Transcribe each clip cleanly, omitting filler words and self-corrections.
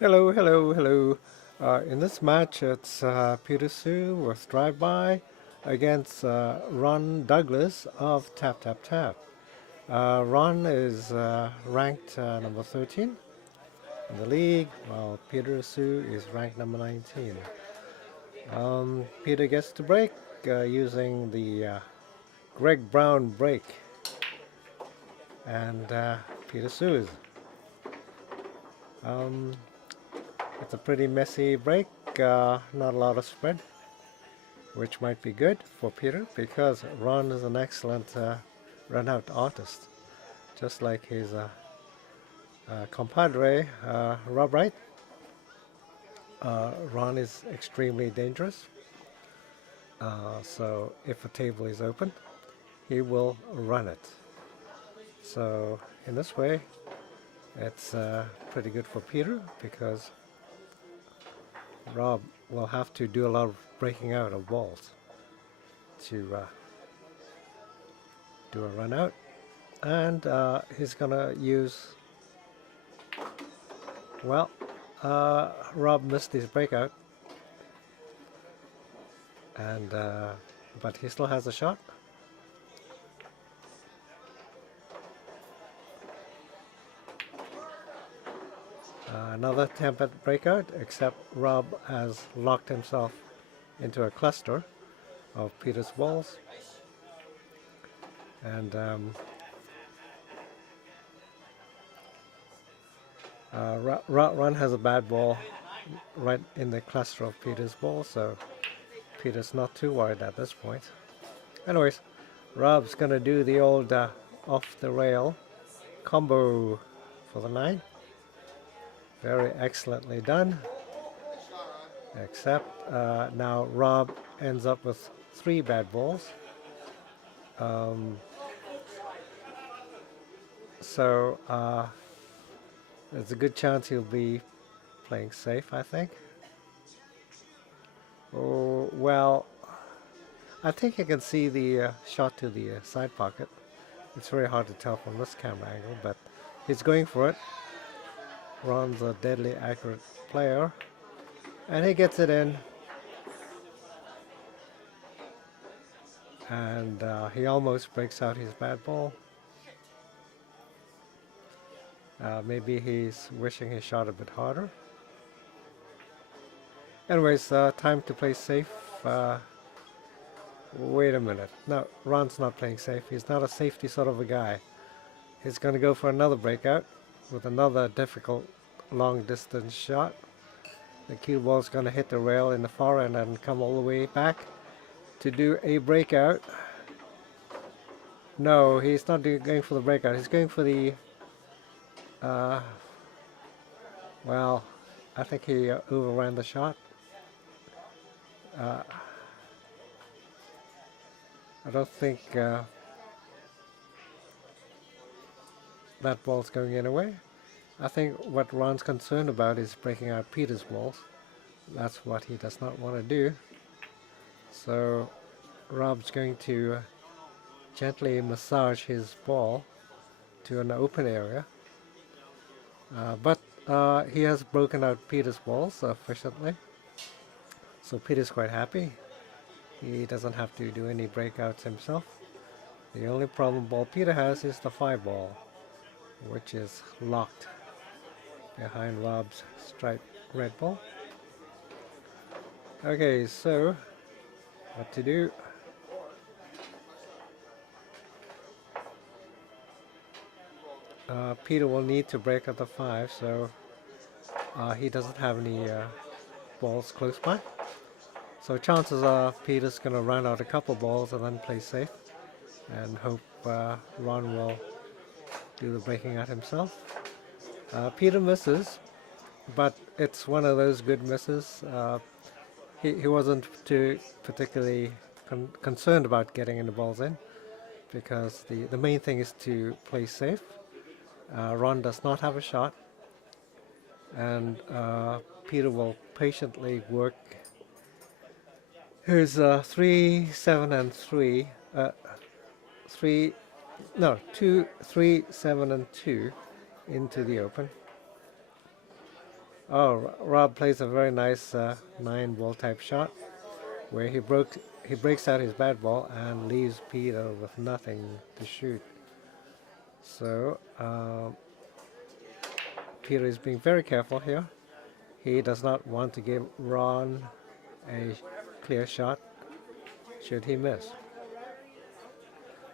Hello, hello, hello. In this match, it's Peterhsu with Drive-By against Ron Douglas of Tap Tap Tap. Ron is ranked number 13 in the league, while Peterhsu is ranked number 19. Peter gets to break using the Greg Brown break, and Peterhsu is. Um, it's a pretty messy break, not a lot of spread, which might be good for Peter because Ron is an excellent run-out artist, just like his compadre Rob Wright. Ron is extremely dangerous, so if a table is open, he will run it. So in this way, it's pretty good for Peter because Rob will have to do a lot of breaking out of balls to do a run out, and he's gonna use, well, Rob missed his breakout, and but he still has a shot. Another attempt at breakout, except Rob has locked himself into a cluster of Peter's balls, and Ron has a bad ball right in the cluster of Peter's ball, so Peter's not too worried at this point. Anyways, Rob's gonna do the old off the rail combo for the 9. Very excellently done, except now Rob ends up with 3 bad balls. So there's a good chance he'll be playing safe, I think. Oh, well, I think you can see the shot to the side pocket. It's very hard to tell from this camera angle, but he's going for it. Ron's a deadly accurate player, and he gets it in. And he almost breaks out his bad ball. Maybe he's wishing he shot a bit harder. Anyways, time to play safe. Wait a minute. No, Ron's not playing safe. He's not a safety sort of a guy. He's going to go for another breakout with another difficult long distance shot. The cue ball's going to hit the rail in the far end and come all the way back to do a breakout. No, he's not going for the breakout. He's going for the well, I think he overran the shot. I don't think that ball's going anyway. I think what Ron's concerned about is breaking out Peter's balls. That's what he does not want to do. So Rob's going to gently massage his ball to an open area. But he has broken out Peter's balls efficiently. So Peter's quite happy. He doesn't have to do any breakouts himself. The only problem ball Peter has is the 5 ball, which is locked behind Rob's striped red ball. Okay, so what to do? Peter will need to break out the 5, so he doesn't have any balls close by. So chances are Peter's going to run out a couple balls and then play safe and hope Ron will do the breaking out himself. Peter misses, but it's one of those good misses. He wasn't too particularly concerned about getting the balls in because the main thing is to play safe. Ron does not have a shot, and Peter will patiently work his 3, 7, and 3, 2, 3, 7, and 2 into the open. Oh, Rob plays a very nice 9-ball type shot where he breaks out his bad ball and leaves Peter with nothing to shoot. So Peter is being very careful here. He does not want to give Ron a clear shot should he miss.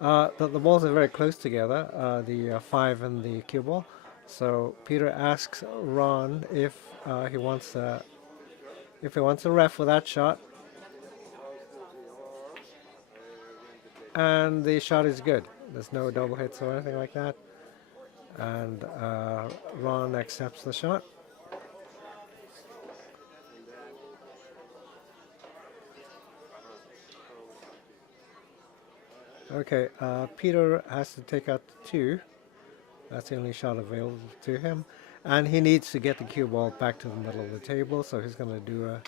The balls are very close together, the 5 and the cue ball. So Peter asks Ron he wants a ref for that shot, and the shot is good. There's no double hits or anything like that, and Ron accepts the shot. Okay, Peter has to take out the 2. That's the only shot available to him. And he needs to get the cue ball back to the middle of the table, so he's going to do a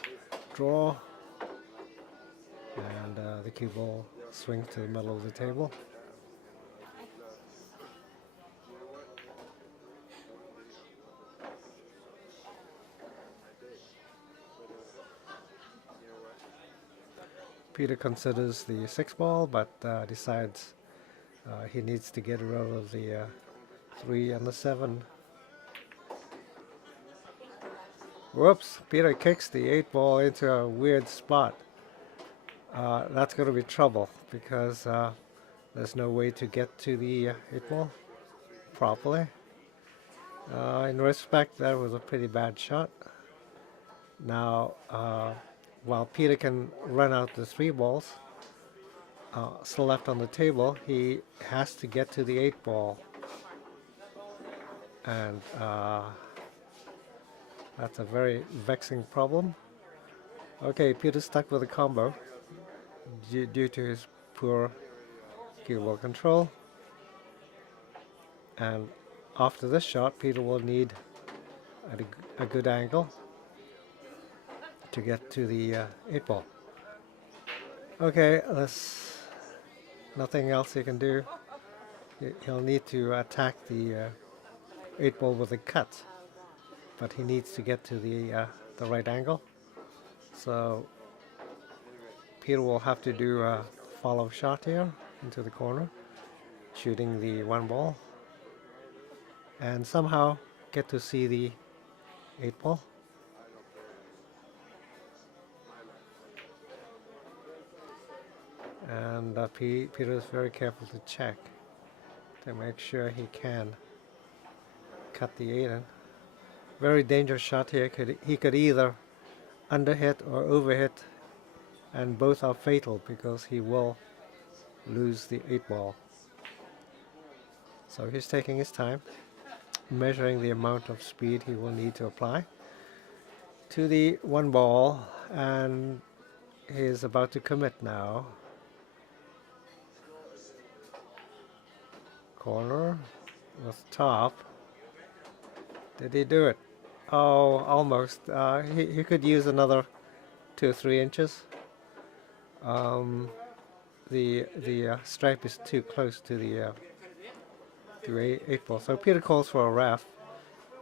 draw. And the cue ball swings to the middle of the table. Peter considers the 6 ball, but decides he needs to get rid of the 3 and the 7. Whoops, Peter kicks the 8 ball into a weird spot. That's going to be trouble because there's no way to get to the 8 ball properly. In respect, that was a pretty bad shot. Now, while Peter can run out the 3 balls still left on the table, he has to get to the 8 ball. And that's a very vexing problem. Okay, Peter's stuck with a combo due to his poor cue ball control. And after this shot, Peter will need a good angle to get to the 8 ball. Okay, there's nothing else he can do. He'll need to attack the 8 ball with a cut, but he needs to get to the right angle. So Peter will have to do a follow shot here into the corner, shooting the 1 ball, and somehow get to see the 8 ball. And Peter is very careful to check to make sure he can cut the 8 in. Very dangerous shot here. He could either underhit or overhit, and both are fatal because he will lose the 8 ball. So he's taking his time, measuring the amount of speed he will need to apply to the 1 ball, and he's about to commit now. Corner with top. Did he do it? Oh, almost. He could use another 2 or 3 inches. The stripe is too close to the 8 ball. So Peter calls for a ref.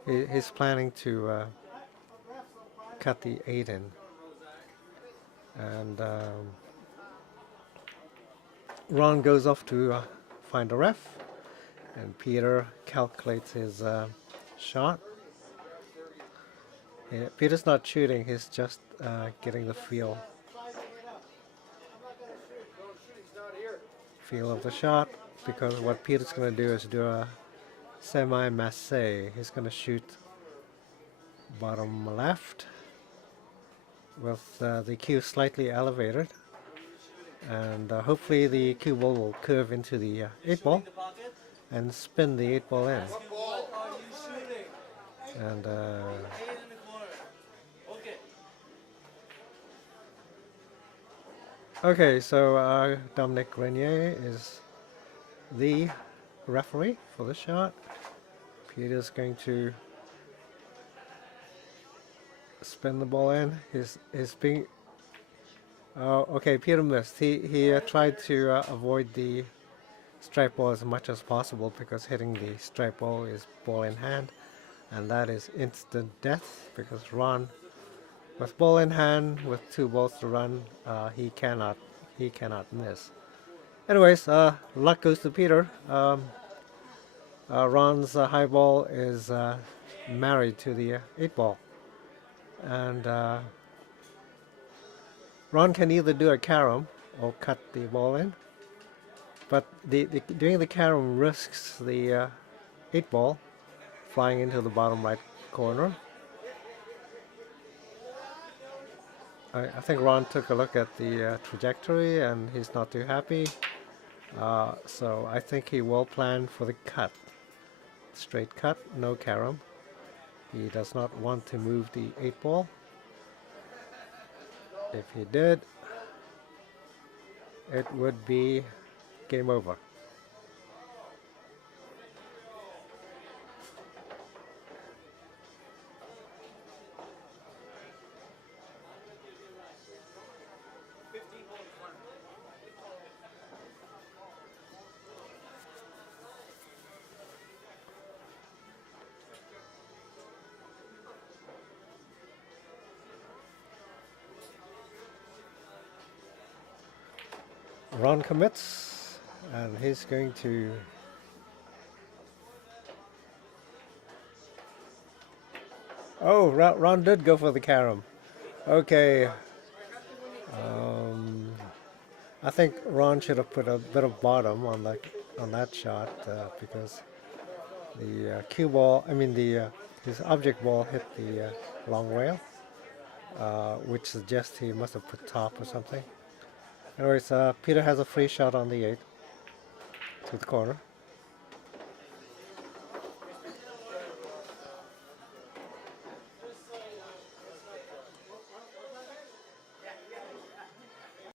He's planning to cut the 8 in. And Ron goes off to find a ref. And Peter calculates his shot. Yeah, Peter's not shooting, he's just getting the feel of the shot, because what Peter's going to do is do a semi-massé. He's going to shoot bottom left with the cue slightly elevated, and hopefully the cue ball will curve into the 8 ball and spin the 8 ball in. And okay, so Dominic Grenier is the referee for the shot. Peter's going to spin the ball in. He's being... Oh, okay, Peter missed. He tried to avoid the stripe ball as much as possible, because hitting the stripe ball is ball in hand. and that is instant death because Ron, with ball in hand, with 2 balls to run, he cannot miss. Anyways, luck goes to Peter. Ron's high ball is married to the 8 ball, and Ron can either do a carom or cut the ball in, but doing the carom risks the 8 ball flying into the bottom right corner. I think Ron took a look at the trajectory and he's not too happy. So I think he will plan for the cut. Straight cut, no carom. He does not want to move the 8 ball. If he did, it would be game over. Ron commits, and he's going to Ron did go for the carom. Okay. I think Ron should have put a bit of bottom on that shot because the cue ball, I mean his object ball hit the long rail, which suggests he must have put top or something. Anyways, Peter has a free shot on the 8 to the corner.